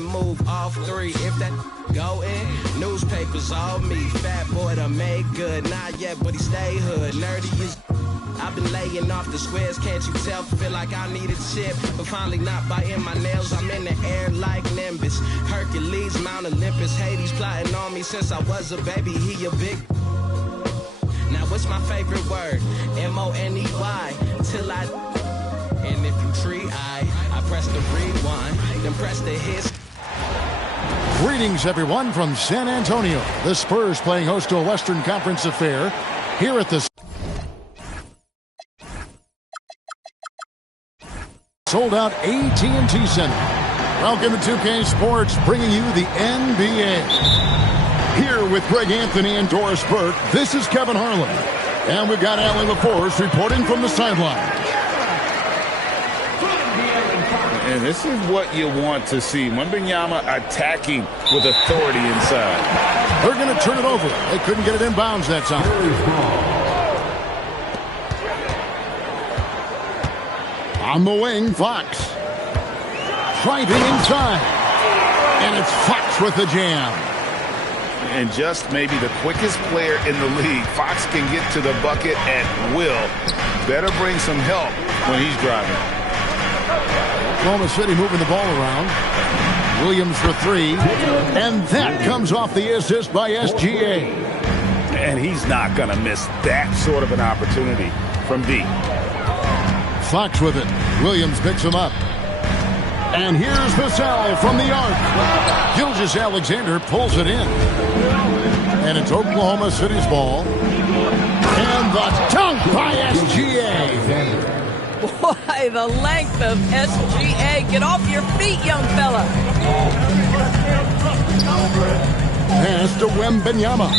and move off 3. If that go in, newspapers all me. Fat boy to make good, not yet, but he stay hood. Nerdy is. I've been laying off the squares, can't you tell? Feel like I need a chip, but finally not biting my nails. I'm in the air like Nimbus. Hercules, Mount Olympus. Hades plotting on me since I was a baby. He a big. Now what's my favorite word? M-O-N-E-Y. Till I. And if you tree, I press the rewind, then press the hit. Greetings, everyone, from San Antonio. The Spurs playing host to a Western Conference affair here at the sold-out AT&T Center. Welcome to 2K Sports, bringing you the NBA. Here with Greg Anthony and Doris Burke, this is Kevin Harlan. And we've got Allie LaForce reporting from the sideline. And this is what you want to see. Wembanyama attacking with authority inside. They're going to turn it over. They couldn't get it in bounds that time. On the wing, Fox. Driving inside. And it's Fox with the jam. And just maybe the quickest player in the league. Fox can get to the bucket at will. Better bring some help when he's driving. Oklahoma City moving the ball around. Williams for 3. And that comes off the assist by SGA. And he's not going to miss that sort of an opportunity from deep. Fox with it. Williams picks him up. And here's Vassell from the arc. Gilgeous-Alexander pulls it in. And it's Oklahoma City's ball. And the dunk by SGA. Boy, the length of SGA. Get off your feet, young fella. Pass to Wembanyama.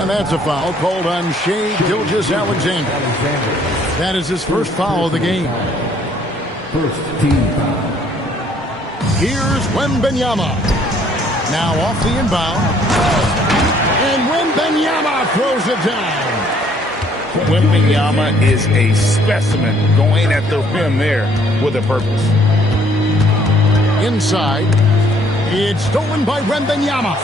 And that's a foul called on Shai Gilgeous-Alexander. That is his first foul of the game. First team foul. Here's Wembanyama. Now off the inbound. And Wembanyama throws it down. Wembanyama is a specimen going at the rim there with a purpose. Inside. It's stolen by Wembanyama.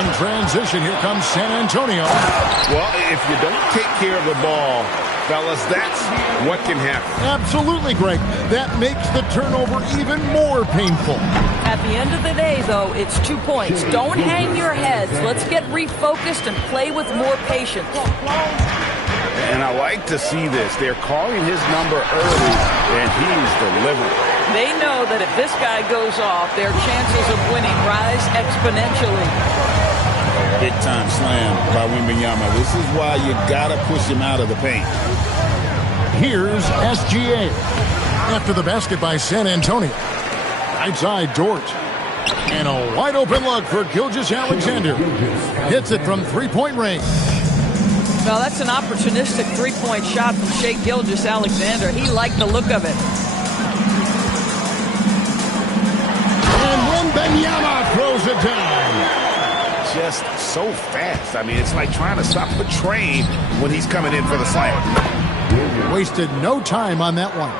In transition, here comes San Antonio. Well, if you don't take care of the ball, fellas, that's what can happen. Absolutely, Greg. That makes the turnover even more painful. At the end of the day, though, it's 2 points. Don't hang your heads. Let's get refocused and play with more patience. And I like to see this. They're calling his number early, and he's delivering. They know that if this guy goes off, their chances of winning rise exponentially. Big time slam by Wembanyama. This is why you got to push him out of the paint. Here's SGA. After the basket by San Antonio. Right side, Dort. And a wide open look for Gilgeous-Alexander. Hits it from three-point range. Well, that's an opportunistic three-point shot from Shai Gilgeous-Alexander. He liked the look of it. And Wembanyama throws it down. Just so fast. I mean, it's like trying to stop the train when he's coming in for the slam. Wasted no time on that one.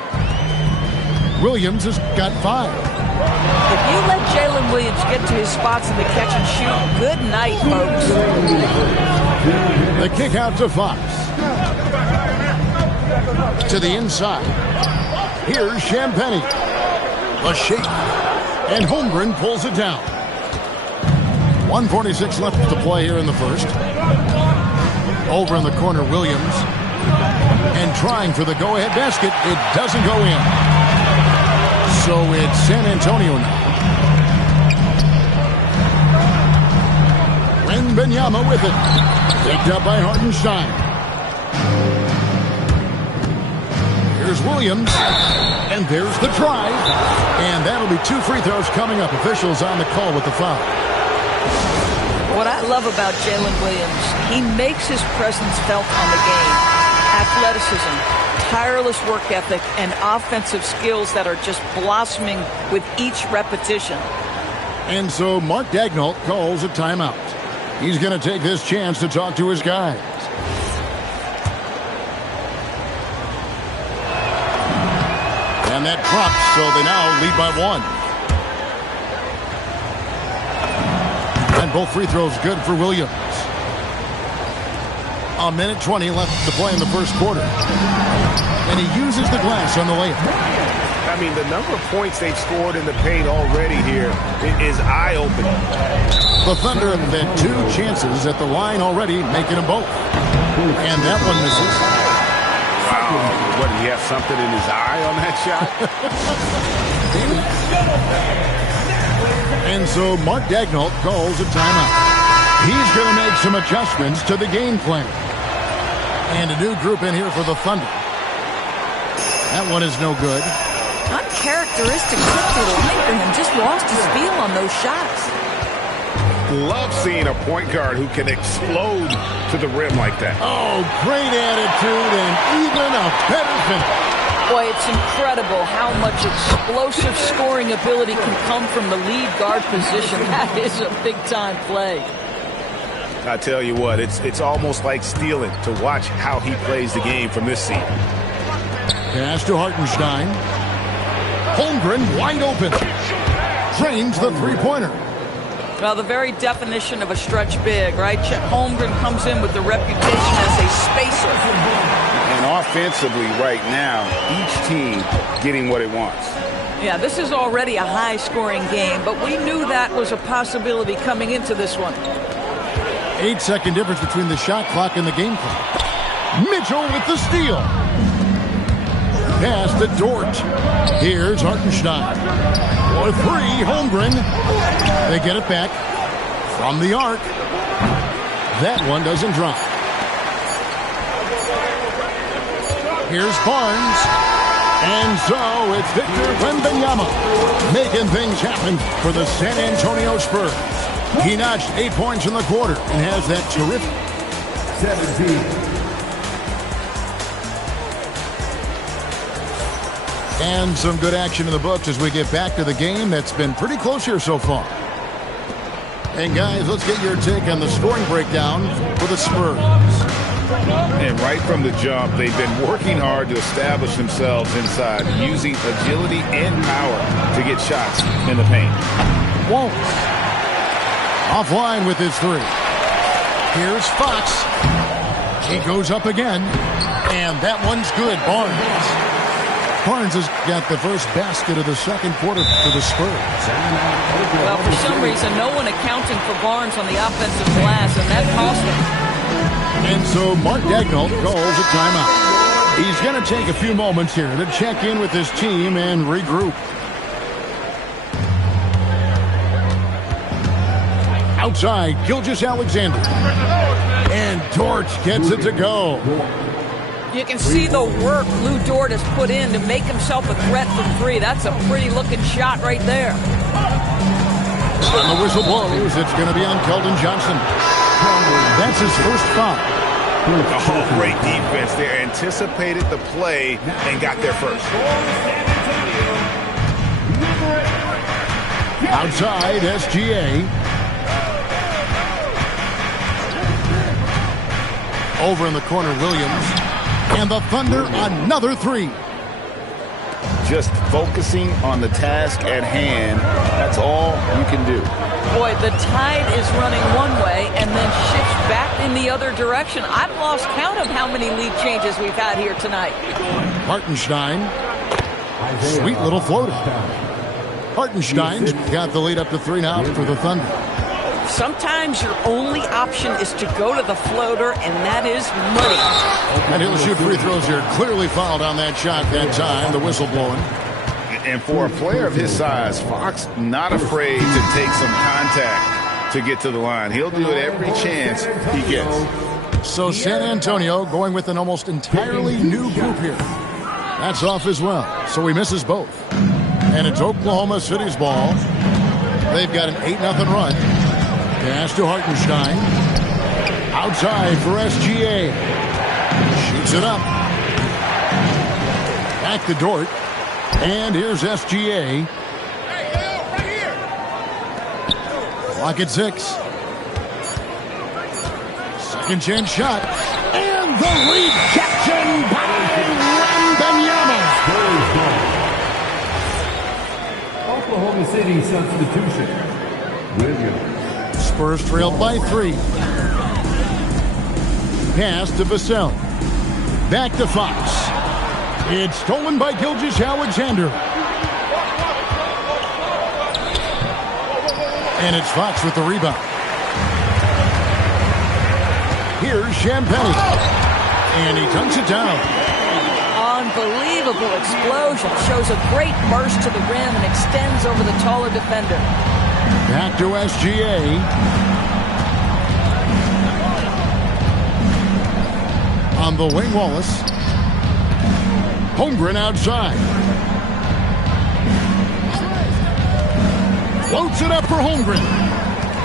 Williams has got 5. If you let Jalen Williams get to his spots in the catch and shoot, good night, folks. The kick out to Fox. To the inside. Here's Champagnie. A shake. And Holmgren pulls it down. 1:46 left to play here in the first. Over in the corner, Williams. And trying for the go-ahead basket. It doesn't go in. So it's San Antonio now. Wembanyama with it. Picked up by Hartenstein. Here's Williams. And there's the drive. And that'll be 2 free throws coming up. Officials on the call with the foul. What I love about Jalen Williams, he makes his presence felt on the game. Athleticism, tireless work ethic, and offensive skills that are just blossoming with each repetition. And so Mark Daigneault calls a timeout. He's going to take this chance to talk to his guys. And that drops, so they now lead by 1. Both free throws good for Williams. A minute 20 left to play in the first quarter. And he uses the glass on the layup. I mean, the number of points they've scored in the paint already here is eye-opening. The Thunder have had 2 chances at the line already, making them both. And that one misses. Wow. What, did he have something in his eye on that shot? And so Mark Daigneault calls a timeout. He's going to make some adjustments to the game plan. And a new group in here for the Thunder. That one is no good. Uncharacteristic trip to the line for him. Just lost his feel on those shots. Love seeing a point guard who can explode to the rim like that. Oh, great attitude and even a better finish. Boy, it's incredible how much explosive scoring ability can come from the lead guard position. That is a big-time play. I tell you what, it's almost like stealing to watch how he plays the game from this seat. Pass to Hartenstein. Holmgren wide open. Drains the three-pointer. Well, the very definition of a stretch big, right? Chet Holmgren comes in with the reputation as a spacer. And offensively right now, each team getting what it wants. Yeah, this is already a high-scoring game, but we knew that was a possibility coming into this one. 8-second difference between the shot clock and the game clock. Mitchell with the steal. Pass to Dort. Here's Hartenstein. For 3, Holmgren. They get it back from the arc. That one doesn't drop. Here's Barnes. And so it's Victor Wembanyama making things happen for the San Antonio Spurs. He notched 8 points in the quarter and has that terrific 17. And some good action in the books as we get back to the game that's been pretty close here so far. And guys, let's get your take on the scoring breakdown for the Spurs. And right from the jump, they've been working hard to establish themselves inside, using agility and power to get shots in the paint. Walt offline with his 3. Here's Fox. He goes up again, and that one's good. Barnes has got the first basket of the second quarter for the Spurs. Well, for some reason, no one accounting for Barnes on the offensive glass, and that cost him. And so Mark Daigneault calls a timeout. He's going to take a few moments here to check in with his team and regroup. Outside, Gilgeous-Alexander. And Dort gets it to go. You can see the work Lou Dort has put in to make himself a threat from 3. That's a pretty-looking shot right there. When the whistle blows, it's going to be on Keldon Johnson. That's his first foul. Oh, great defense there. Anticipated the play and got there first. Outside, SGA. Over in the corner, Williams. And the Thunder, another 3. Just focusing on the task at hand. That's all you can do. Boy, the tide is running one way and then shifts back in the other direction. I've lost count of how many lead changes we've had here tonight. Hartenstein. Sweet little floater. Hartenstein's got the lead up to 3 now for the Thunder. Sometimes your only option is to go to the floater, and that is money. And he'll shoot free throws here. Clearly fouled on that shot that time. The whistle blowing. And for a player of his size, Fox not afraid to take some contact to get to the line. He'll do it every chance he gets. So San Antonio going with an almost entirely new group here. That's off as well. So he misses both. And it's Oklahoma City's ball. They've got an 8-0 run. Pass to Hartenstein. Outside for SGA. Shoots it up. Back to Dort. And here's SGA. Clock at 6. Second chance shot. And the rejection by Wembanyama. Oklahoma City substitution. Williams. Spurs trailed by 3. Pass to Vassell. Back to Fox. It's stolen by Gilgeous-Alexander. And it's Fox with the rebound. Here's Champagnie. And he dunks it down. Unbelievable explosion. Shows a great burst to the rim and extends over the taller defender. Back to SGA. On the wing, Wallace. Holmgren outside. Floats it up for Holmgren.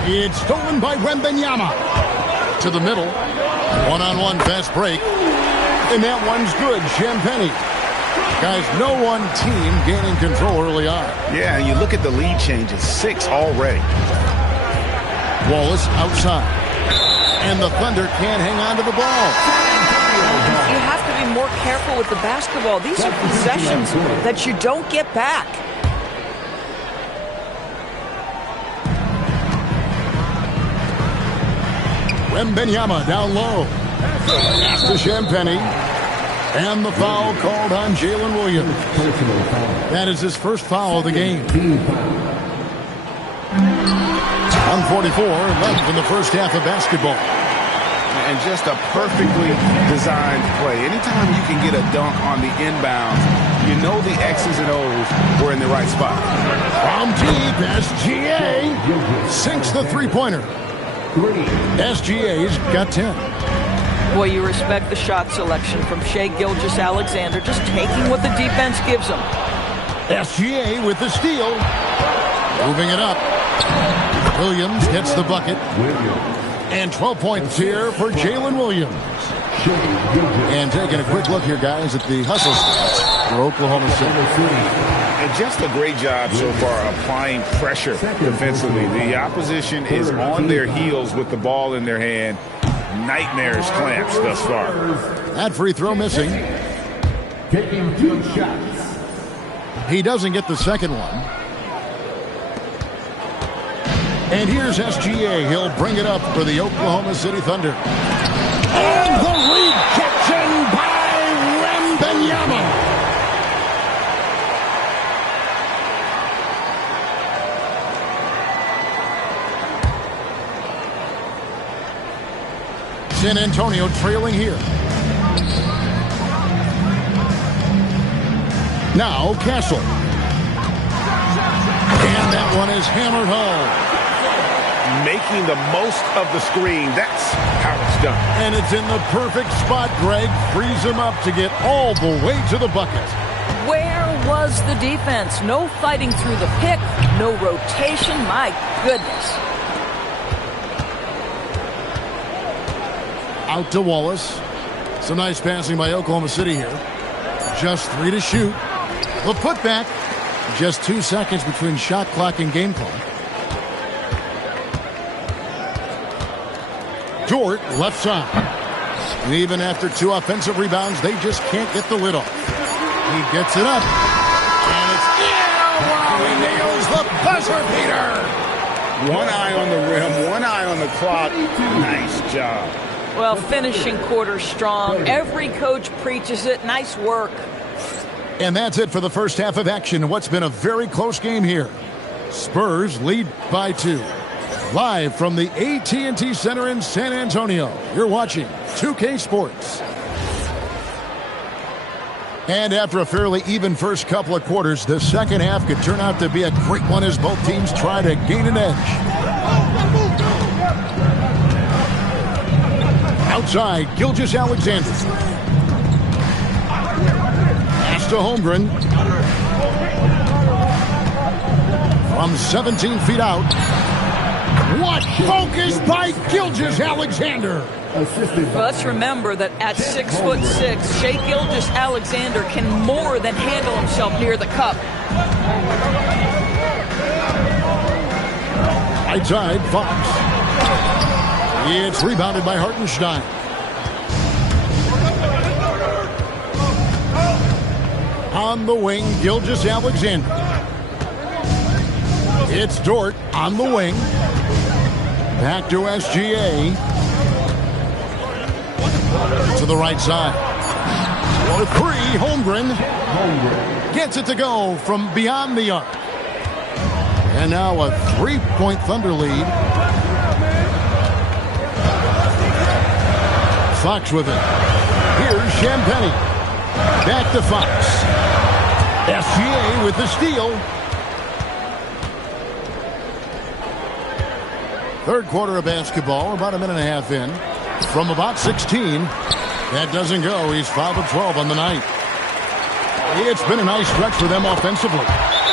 It's stolen by Wembanyama. To the middle. One-on-one fast break. And that one's good. Champagnie. Guys, no one team gaining control early on. Yeah, and you look at the lead changes. 6 already. Wallace outside. And the Thunder can't hang on to the ball. You have to be more careful with the basketball. These are possessions that you don't get back. Wembanyama down low. Pass to Champagnie. And the foul called on Jalen Williams. That is his first foul of the game. 1:44 left in the first half of basketball. And just a perfectly designed play. Anytime you can get a dunk on the inbound, you know the X's and O's were in the right spot. From deep, SGA sinks the three-pointer. SGA's got 10. Boy, you respect the shot selection from Shai Gilgeous-Alexander, just taking what the defense gives him. SGA with the steal. Moving it up. Williams gets the bucket. And 12 points here for Jalen Williams. And taking a quick look here, guys, at the hustle stats for Oklahoma City. And just a great job so far applying pressure defensively. The opposition is on their heels with the ball in their hand. Nightmares clamps thus far. That free throw missing. Taking 2 shots. He doesn't get the second one. And here's SGA. He'll bring it up for the Oklahoma City Thunder. And the rejection by Wembanyama. San Antonio trailing here. Now Castle. And that one is hammered home. Making the most of the screen. That's how it's done. And it's in the perfect spot. Greg frees him up to get all the way to the bucket. Where was the defense? No fighting through the pick, no rotation. My goodness. Out to Wallace. Some nice passing by Oklahoma City here. Just 3 to shoot. The putback. Just 2 seconds between shot clock and game clock. Dort, left side. And even after 2 offensive rebounds, they just can't get the lid off. He gets it up. And it's wow, he nails the buzzer beater. One eye on the rim, one eye on the clock. Nice job. Well, finishing quarter strong. Every coach preaches it. Nice work. And that's it for the first half of action. What's been a very close game here. Spurs lead by 2. Live from the AT&T Center in San Antonio, you're watching 2K Sports. And after a fairly even first couple of quarters, the second half could turn out to be a great one as both teams try to gain an edge. Outside, Gilgeous-Alexander. Pass to Holmgren. From 17 feet out. What focus by Gilgeous-Alexander. Let's remember that at 6'6", Shai Gilgeous-Alexander can more than handle himself near the cup. Right side, Fox. It's rebounded by Hartenstein. On the wing, Gilgeous-Alexander. It's Dort on the wing. Back to SGA. To the right side. For three, Holmgren. Gets it to go from beyond the arc. And now a 3-point Thunder lead. Fox with it. Here's Champagnie. Back to Fox. SGA with the steal. Third quarter of basketball, about a minute and a half in. From about 16. That doesn't go. He's 5 of 12 on the night. It's been a nice stretch for them offensively.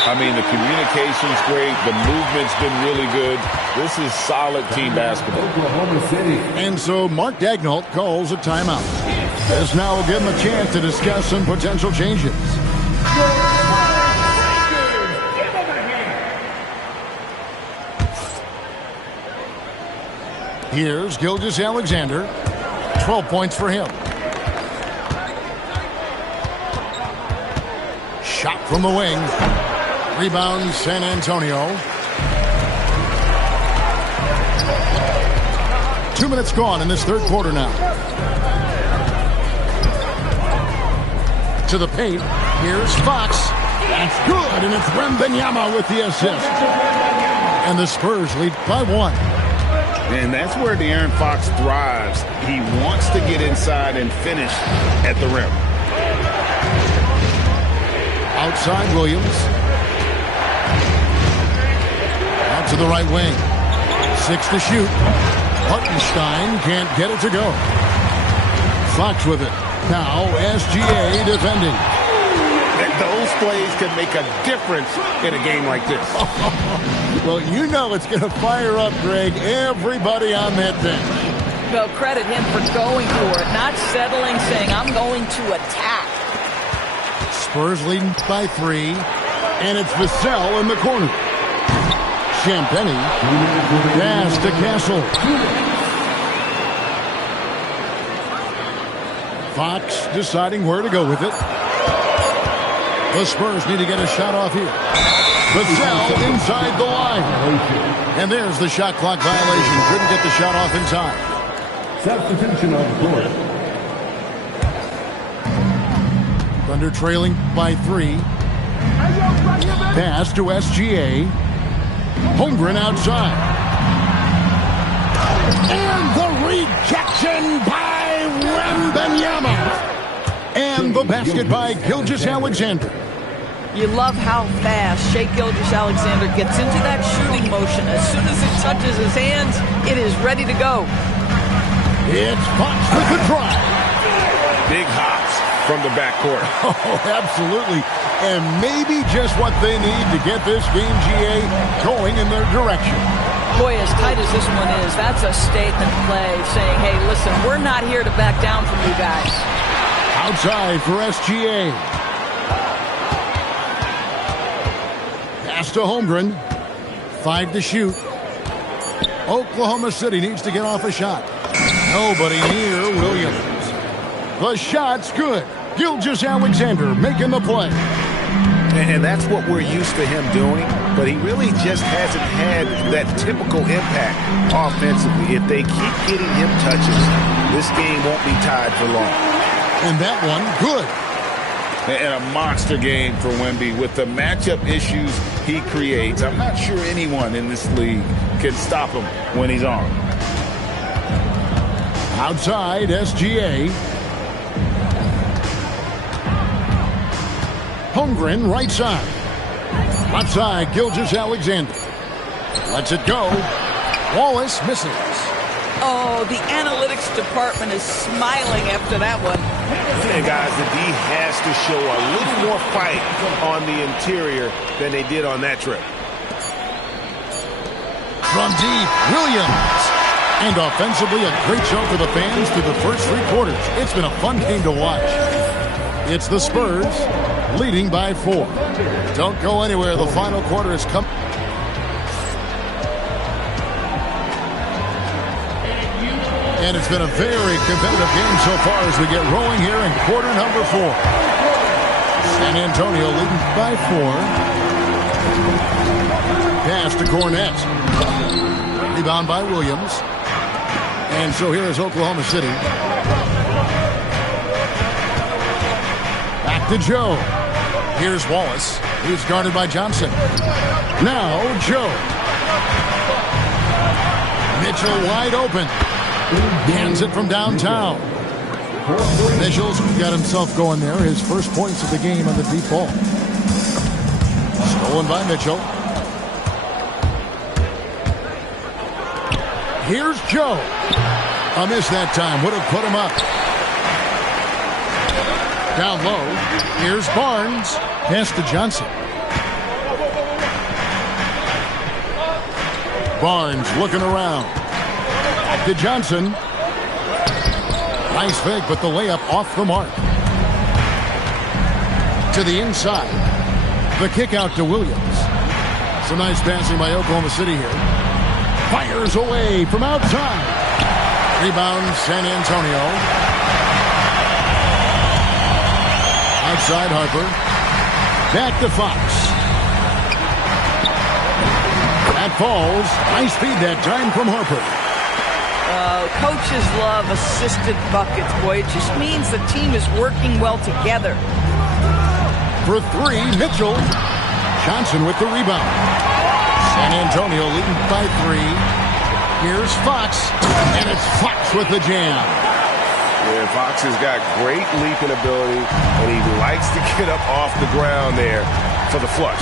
I mean, the communication's great. The movement's been really good. This is solid team basketball. Oklahoma City. And so Mark Daigneault calls a timeout. This now will give him a chance to discuss some potential changes. Here's Gilgeous-Alexander. 12 points for him. Shot from the wing. Rebound San Antonio. 2 minutes gone in this third quarter now. To the paint. Here's Fox. That's good, and it's Wembanyama with the assist. And the Spurs lead by 1. And that's where De'Aaron Fox thrives. He wants to get inside and finish at the rim. Outside Williams. Out to the right wing. 6 to shoot. Hartenstein can't get it to go. Fox with it. Now SGA defending. And those plays can make a difference in a game like this. Well, you know it's going to fire up, Greg, everybody on that bench. Well, credit him for going for it, not settling, saying, I'm going to attack. Spurs leading by 3, and it's Vassell in the corner. Champagnie pass to Castle. Fox deciding where to go with it. The Spurs need to get a shot off here. Vassell inside the line. And there's the shot clock violation. Couldn't get the shot off in time. Substitution on the court. Thunder trailing by 3. Pass to SGA. Holmgren outside. And the rejection by Wembanyama. And the basket by Gilgeous-Alexander. You love how fast Shai Gilgeous-Alexander gets into that shooting motion. As soon as it touches his hands, it is ready to go. It's Fox with the drive. Big hops from the backcourt. Oh, absolutely. And maybe just what they need to get this game, GA, going in their direction. Boy, as tight as this one is, that's a statement play saying, hey, listen, we're not here to back down from you guys. Outside for SGA. Pass to Holmgren. 5 to shoot. Oklahoma City needs to get off a shot. Nobody near Williams. The shot's good. Gilgeous-Alexander making the play. And that's what we're used to him doing, but he really just hasn't had that typical impact offensively. If they keep getting him touches, this game won't be tied for long. And that one, good. And a monster game for Wemby with the matchup issues he creates. I'm not sure anyone in this league can stop him when he's on. Outside, SGA. Holmgren, right side. Left side, Gilgeous-Alexander. Lets it go. Wallace misses. Oh, the analytics department is smiling after that one. And guys, the D has to show a little more fight on the interior than they did on that trip. From deep, Williams. And offensively, a great show for the fans through the first 3 quarters. It's been a fun game to watch. It's the Spurs leading by 4. Don't go anywhere. The final quarter has come. And it's been a very competitive game so far as we get rolling here in quarter number 4. San Antonio leading by 4. pass to Cornette. Rebound by Williams. And so here is Oklahoma City. Back to Joe. Here's Wallace. He's guarded by Johnson. Now Joe. Mitchell wide open. Hands it from downtown. Mitchell's got himself going there. His first points of the game on the deep ball. Stolen by Mitchell. Here's Joe. A miss that time. Would have put him up. Down low. Here's Barnes. Pass to Johnson. Barnes looking around. To Johnson. Nice fake, but the layup off the mark. To the inside. The kick out to Williams. Some nice passing by Oklahoma City here. Fires away from outside. Rebound San Antonio. Outside Harper. Back to Fox. That falls. Nice feed that time from Harper. Coaches love assisted buckets, boy. It just means the team is working well together. For three, Mitchell. Johnson with the rebound. San Antonio leading by 3. Here's Fox. And it's Fox with the jam. Yeah, Fox has got great leaping ability, and he likes to get up off the ground there for the flush.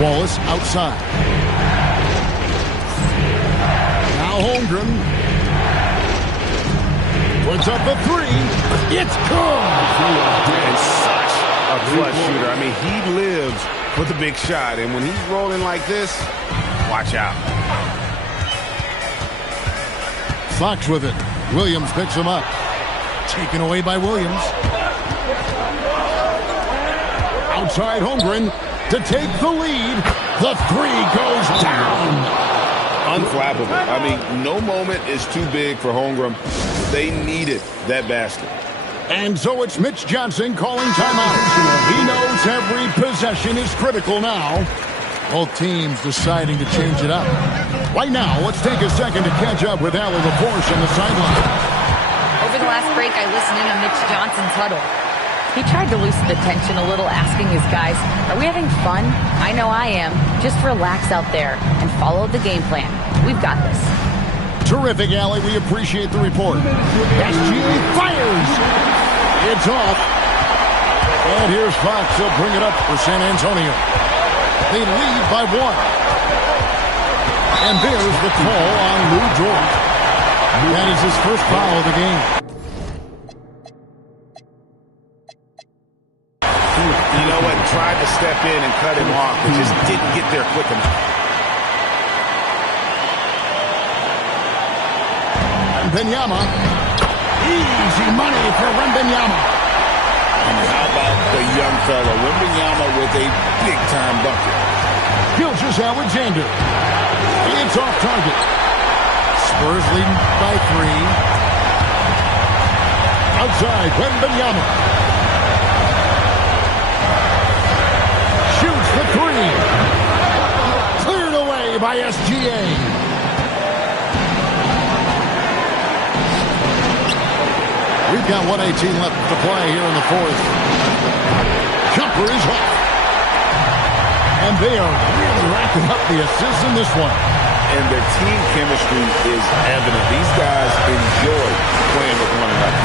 Wallace outside. Now Holmgren. Puts up a 3. It's good. And such a clutch shooter. I mean, he lives for the big shot, and when he's rolling like this, watch out. Fox with it. Williams picks him up. Taken away by Williams. Outside Holmgren to take the lead. The 3 goes down. Unflappable. I mean, no moment is too big for Holmgren. They needed that basket. And so it's Mitch Johnson calling timeout. He knows every possession is critical now. Both teams deciding to change it up. Right now, let's take a second to catch up with Allie LaForce on the sideline. Over the last break, I listened in on Mitch Johnson's huddle. He tried to loosen the tension a little, asking his guys, are we having fun? I know I am. Just relax out there and follow the game plan. We've got this. Terrific, Allie. We appreciate the report. SGA fires. It's off. And here's Fox. He'll bring it up for San Antonio. They lead by 1. And there's the call on Lou Dort. That is his first foul of the game. You know what? Tried to step in and cut him off, but just didn't get there quick enough. Wembanyama. Easy money for Wembanyama. And how about the young fella? Wembanyama with a big-time bucket. Gilgeous-Alexander. It's off target. Spurs leading by 3. Outside, Wembanyama. Shoots the 3. Cleared away by SGA. We've got 1:18 left to play here in the 4th. Jumper is off. And they are really racking up the assists in this one. And their team chemistry is evident. These guys enjoy playing with one another.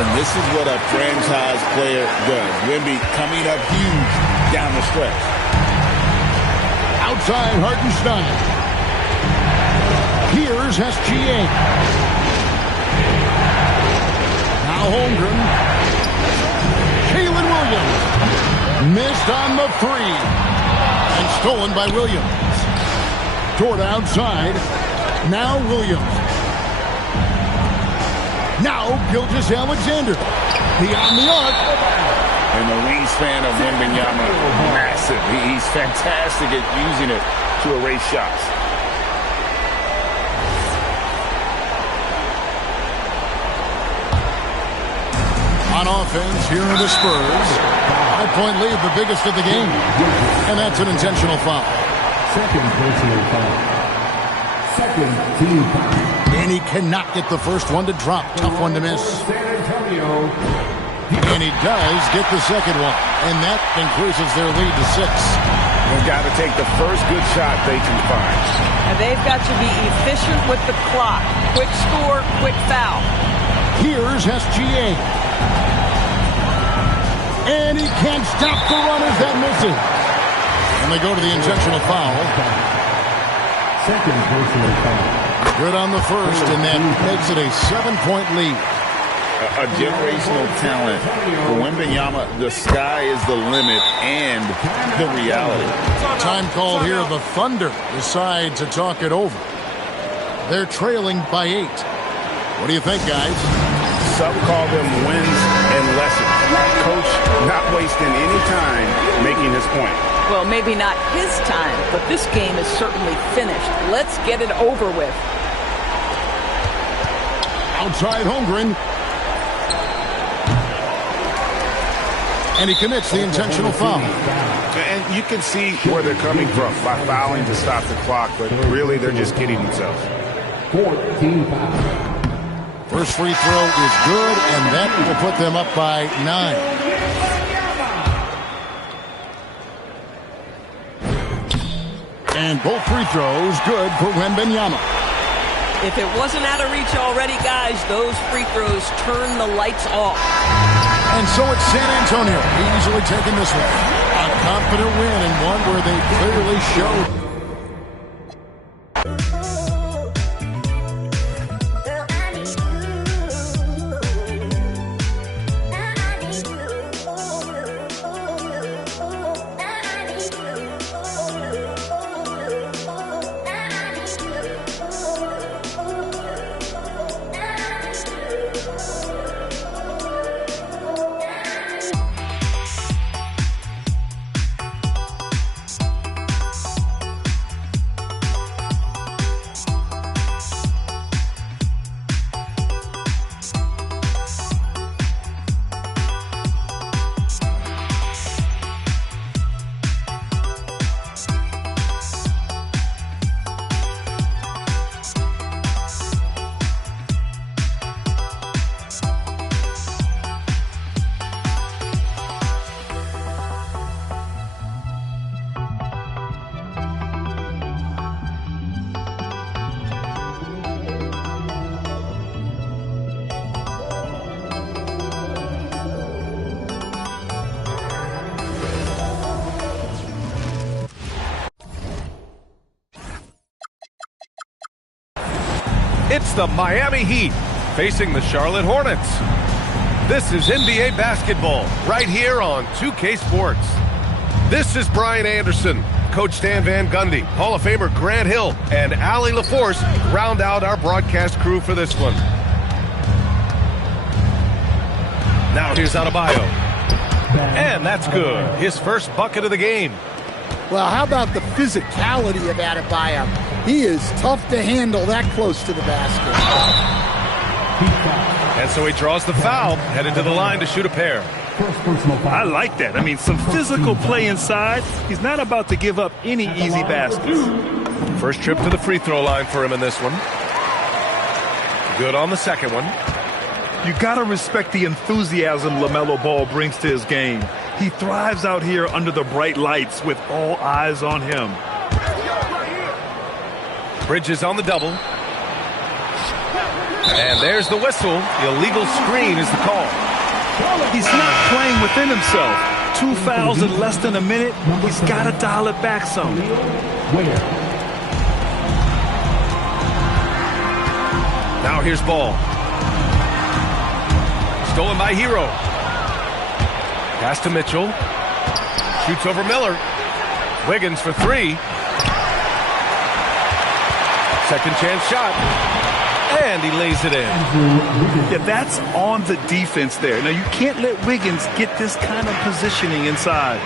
And this is what a franchise player does. Wemby coming up huge down the stretch. Outside Hartenstein. Here's SGA. Now Holmgren. Jalen Williams. Missed on the 3. And stolen by Williams. Toward outside. Now Williams. Now Gilgeous-Alexander. Beyond the arc. And the wingspan of Wembanyama, massive. He's fantastic at using it to erase shots. On offense, here are the Spurs. 5-point lead, the biggest of the game. And that's an intentional foul. Second personal foul. Second team foul. And he cannot get the first one to drop. Tough one to miss. San Antonio. And he does get the second one. And that increases their lead to 6. They've got to take the first good shot they can find. And they've got to be efficient with the clock. Quick score, quick foul. Here's SGA. And he can't stop the runners that misses. And they go to the intentional foul. Second personal foul. Good on the first, and that makes it a 7-point lead. A generational talent. For Wembanyama, the sky is the limit and the reality. Time called here. The Thunder decide to talk it over. They're trailing by 8. What do you think, guys? Some call them wins and lessons. Coach not wasting any time making his point. Well, maybe not his time, but this game is certainly finished. Let's get it over with. Outside Holmgren. And he commits the intentional foul. And you can see where they're coming from by fouling to stop the clock, but really they're just kidding themselves. 14 foul. First free throw is good, and that will put them up by 9. And both free throws good for Wembanyama. If it wasn't out of reach already, guys, those free throws turn the lights off. And so it's San Antonio easily taking this one. A confident win and one where they clearly showed. It's the Miami Heat facing the Charlotte Hornets. This is NBA basketball right here on 2K Sports. This is Brian Anderson, Coach Stan Van Gundy, Hall of Famer Grant Hill, and Allie LaForce round out our broadcast crew for this one. Now here's Adebayo. And that's good. His first bucket of the game. Well, how about the physicality of Adebayo? He is tough to handle that close to the basket. And so he draws the foul, headed to the line to shoot a pair. I like that. I mean, some physical play inside. He's not about to give up any easy baskets. First trip to the free throw line for him in this one. Good on the second one. You got to respect the enthusiasm LaMelo Ball brings to his game. He thrives out here under the bright lights with all eyes on him. Bridges on the double. And there's the whistle. Illegal screen is the call. He's not playing within himself. 2 fouls in less than a minute. He's got to dial it back some. Now here's Ball. Stolen by Hero. Pass to Mitchell. Shoots over Miller. Wiggins for 3. Second chance shot. And he lays it in. Yeah, that's on the defense there. Now, you can't let Wiggins get this kind of positioning inside.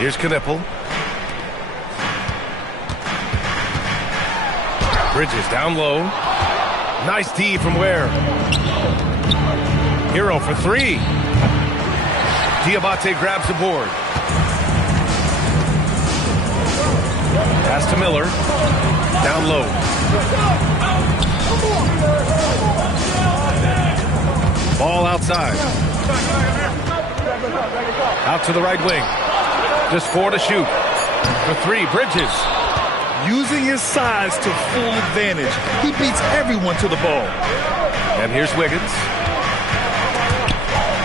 Here's Knipple. Bridges down low. Nice D from Ware. Hero for three. Diabate grabs the board. Pass to Miller. Down low. Ball outside. Out to the right wing. Just 4 to shoot. For three, Bridges. Using his size to full advantage. He beats everyone to the ball. And here's Wiggins.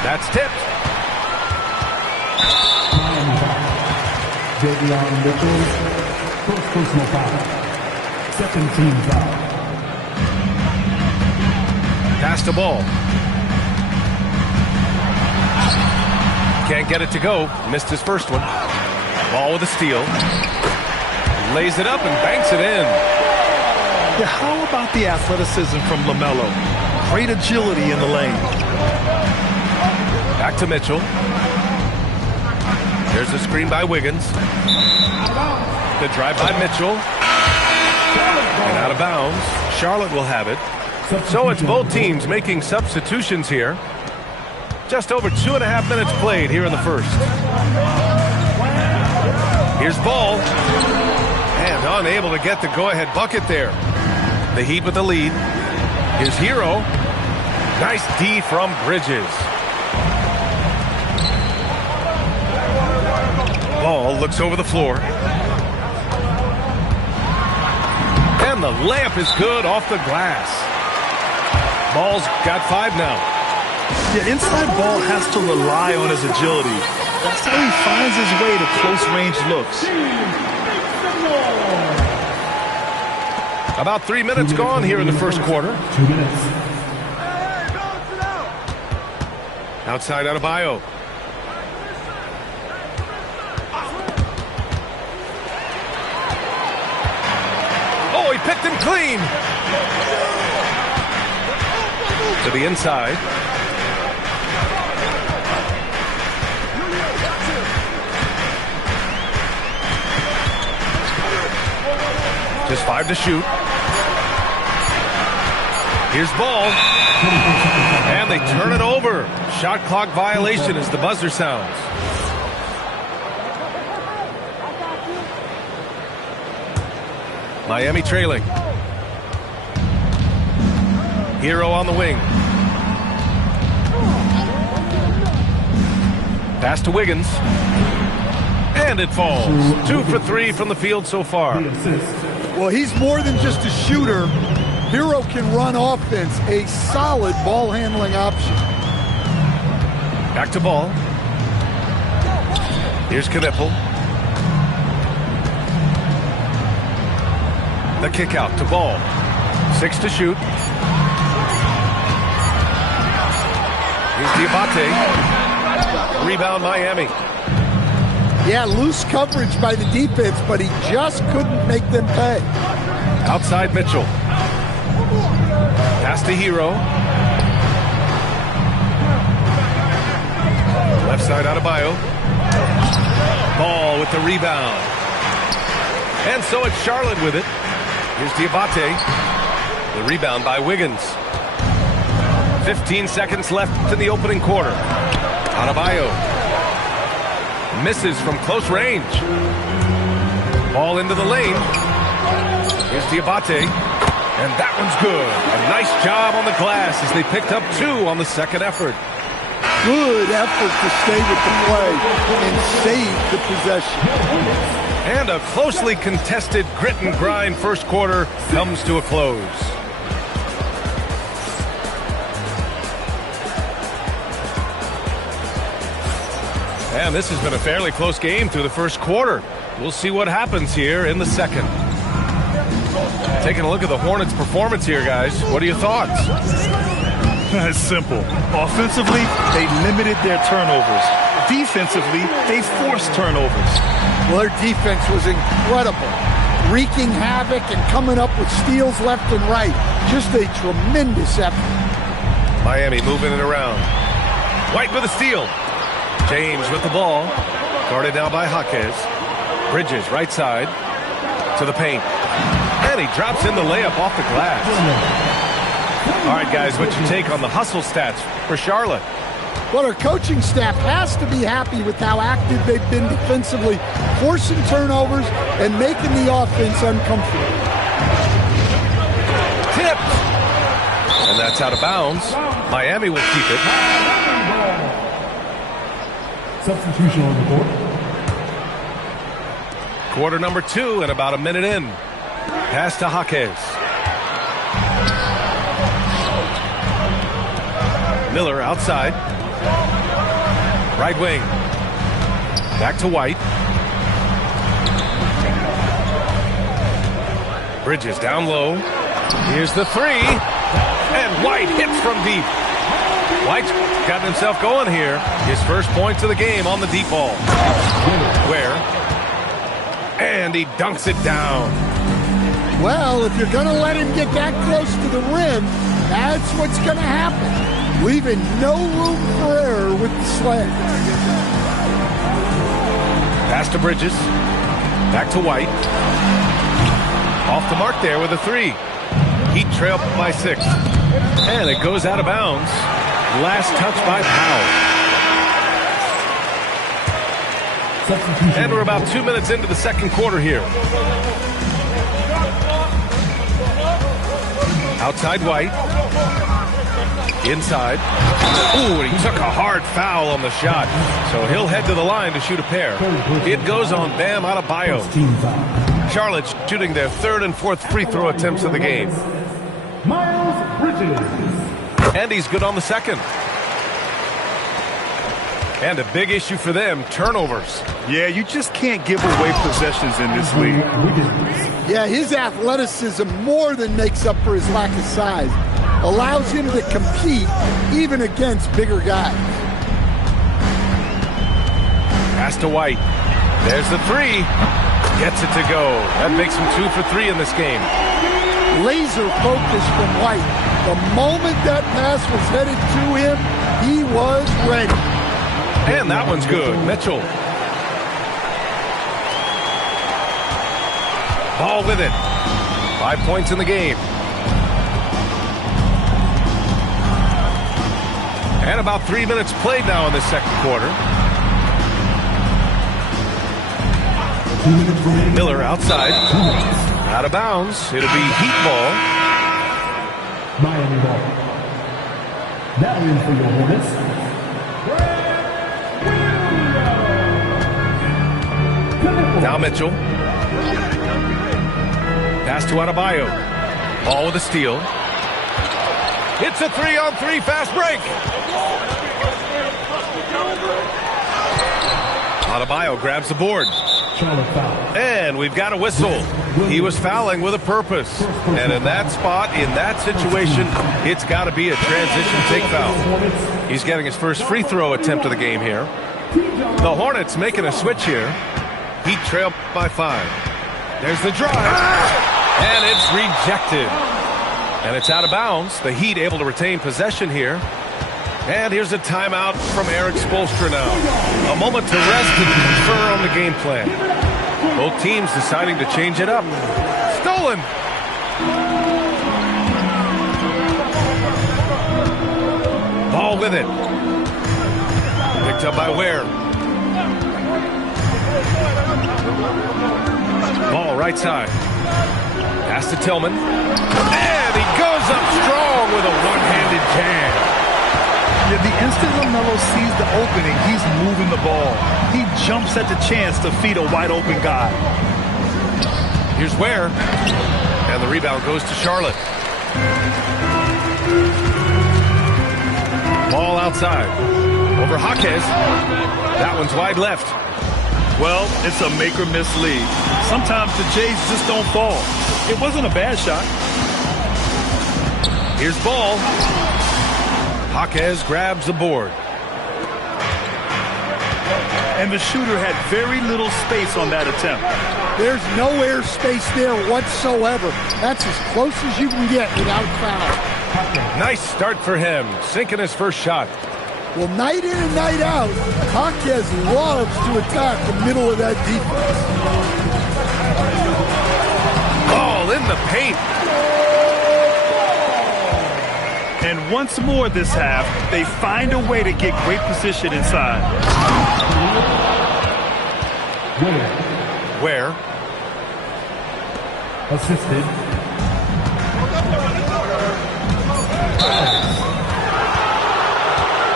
That's tipped. Javion Nichols, first personal foul. Second team foul. Pass the ball. Can't get it to go. Missed his first one. Ball with a steal. Lays it up and banks it in. Yeah, how about the athleticism from LaMelo? Great agility in the lane. Back to Mitchell. There's a screen by Wiggins. The drive by Mitchell. And out of bounds. Charlotte will have it. So it's both teams making substitutions here. Just over 2.5 minutes played here in the first. Here's Ball. And unable to get the go-ahead bucket there. The Heat with the lead. Here's Hero. Nice D from Bridges. Ball looks over the floor. And the layup is good off the glass. Ball's got 5 now. Yeah, inside Ball has to rely on his agility. That's how he finds his way to close-range looks. About 3 minutes gone here in the first quarter. 2 minutes. Outside Adebayo. Oh, he picked him clean. To the inside. Just 5 to shoot. Here's Ball. And they turn it over. Shot clock violation as the buzzer sounds. Miami trailing. Hero on the wing. Pass to Wiggins. And it falls. 2 for 3 from the field so far. Well, he's more than just a shooter. Hero can run offense, a solid ball handling option. Back to Ball. Here's Knipple. The kick out to Ball. 6 to shoot. Here's Diabate. Rebound Miami. Yeah, loose coverage by the defense, but he just couldn't make them pay. Outside Mitchell. Pass to Hero. Left side Adebayo. Ball with the rebound. And so it's Charlotte with it. Here's Diabate. The rebound by Wiggins. 15 seconds left in the opening quarter. Adebayo. Misses from close range. Ball into the lane. Here's Diabate. And that one's good. A nice job on the glass as they picked up 2 on the second effort. Good effort to stay with the play and save the possession. And a closely contested grit and grind first quarter comes to a close. And this has been a fairly close game through the first quarter. We'll see what happens here in the second. Taking a look at the Hornets' performance here, guys. What are your thoughts? It's simple. Offensively, they limited their turnovers. Defensively, they forced turnovers. Well, their defense was incredible. Wreaking havoc and coming up with steals left and right. Just a tremendous effort. Miami moving it around. White with a steal. James with the ball. Guarded now by Jaquez. Bridges, right side. To the paint. And he drops in the layup off the glass. All right, guys, what's your take on the hustle stats for Charlotte? Well, our coaching staff has to be happy with how active they've been defensively, forcing turnovers and making the offense uncomfortable. Tipped. And that's out of bounds. Miami will keep it. Substitution on the board. Quarter number 2 and about a minute in. Pass to Jaquez. Miller outside. Right wing. Back to White. Bridges down low. Here's the 3. And White hits from deep. White's got himself going here. His first points of the game on the deep ball. Where? And he dunks it down. Well, if you're going to let him get that close to the rim, that's what's going to happen. Leaving no room for error with the slam. Pass to Bridges. Back to White. Off the mark there with a 3. Heat trail by 6. And it goes out of bounds. Last touch by Powell. And we're about 2 minutes into the second quarter here. Outside White. Inside. Ooh, and he took a hard foul on the shot. So he'll head to the line to shoot a pair. It goes on Bam Adebayo. Charlotte shooting their 3rd and 4th free throw attempts of the game. Miles Bridges. And he's good on the second. And a big issue for them, turnovers. Yeah, you just can't give away possessions in this league. Yeah, his athleticism more than makes up for his lack of size. Allows him to compete even against bigger guys. Pass to White. There's the 3. Gets it to go. That makes him 2 for 3 in this game. Laser focus from White. The moment that pass was headed to him, he was ready. And that one's good. Mitchell. Ball with it. 5 points in the game. And about 3 minutes played now in this second quarter. Miller outside. Out of bounds. It'll be Heat ball. Miami ball. Now in for your Hornets. Now Mitchell. Pass to Adebayo. Ball with a steal. It's a 3-on-3 fast break. Adebayo grabs the board. And we've got a whistle. He was fouling with a purpose. And in that spot, in that situation, it's got to be a transition take foul. He's getting his first free throw attempt of the game here. The Hornets making a switch here. Heat trail by 5. There's the drive. And it's rejected. And it's out of bounds. The Heat able to retain possession here. And here's a timeout from Eric Spoelstra now. A moment to rest and confer on the game plan. Both teams deciding to change it up. Stolen. Ball with it. Picked up by Ware. Ball right side. Pass to Tillman. And he goes up strong with a one-handed jam. Yeah, the instant LaMelo sees the opening, he's moving the ball. He jumps at the chance to feed a wide-open guy. Here's Ware. And the rebound goes to Charlotte. Ball outside. Over Jaquez. That one's wide left. Well, it's a make-or-miss league. Sometimes the Jays just don't fall. It wasn't a bad shot. Here's Ball. Jaquez grabs the board. And the shooter had very little space on that attempt. There's no air space there whatsoever. That's as close as you can get without foul. Nice start for him, sinking his first shot. Well, night in and night out, Jaquez loves to attack the middle of that defense. Ball in the paint. And once more this half, they find a way to get great position inside. Where? Assisted.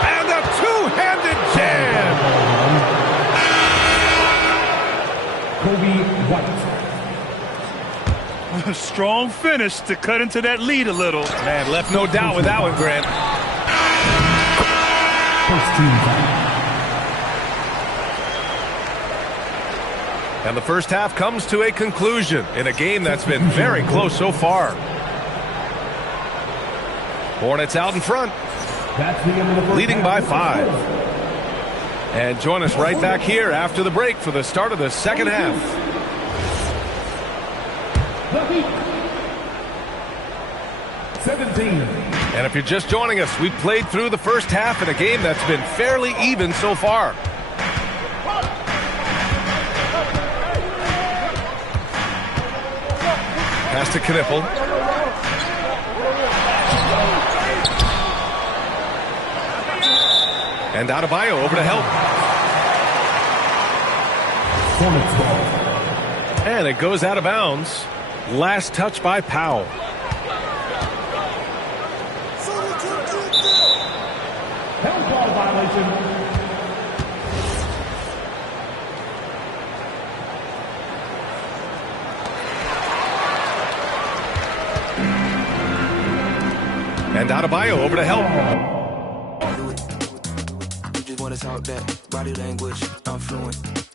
And a two-handed jam. Kobe White. A strong finish to cut into that lead a little. Man, left no doubt with that one, Grant. First team foul. And the first half comes to a conclusion in a game that's been very close so far. Hornets out in front, That's the end of the first leading by half. 5. And join us right back here after the break for the start of the second half. The Heat. 17. And if you're just joining us, we've played through the first half in a game that's been fairly even so far. Pass to Kniffel. And Adebayo over to help. Hornets ball. And it goes out of bounds. Last touch by Powell. Held ball violation. And Adebayo over to help. You just wanna talk that body language, I'm fluent.